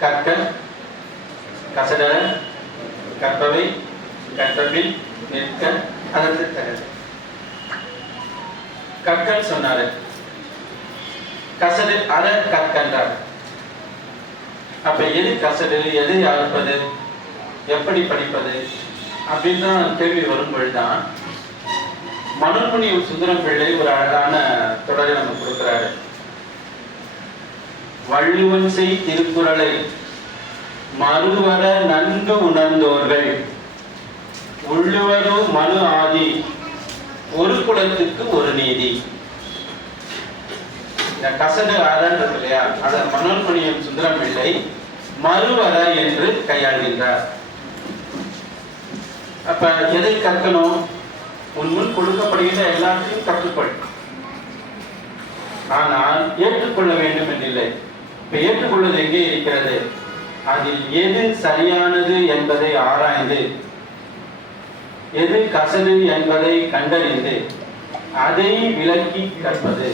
கற்க கசடன கற்பவை கற்றபின் நிற்க அதற்கு தகது கற்கன்னு சொன்னாரு. கசடு அற கற்கன்றார். அப்ப எது கசடு எது அறுப்பது எப்படி படிப்பது அப்படின்னு தான் கேள்வி வரும் பொழுதுதான் சுந்தரம் பிள்ளை ஒரு அழகான வள்ளுவன் செய் திருக்குறளை மறுவர நன்கு உணர்ந்தோர்கள். உள்ளுவரோ மனு ஆதி ஒரு குலத்துக்கு ஒரு நீதி. இந்த கசடு அறன்றது இல்லையா? அதை மனோன்மணியம் சுந்தரம் பிள்ளை மறுவர என்று கையாள்கின்றார். அப்ப எதை கற்கணும்? உன் முன் கொடுக்கப்படுகின்ற எல்லாத்தையும் கற்றுக்கொள். ஆனால் ஏற்றுக்கொள்ள வேண்டும் என்றில்லை இப்போ ஏற்றுக்கொள்வது எங்கே இருக்கிறது? அதில் எது சரியானது என்பதை ஆராய்ந்து எது கசடு என்பதை கண்டறிந்து அதை விளக்கி கற்பது.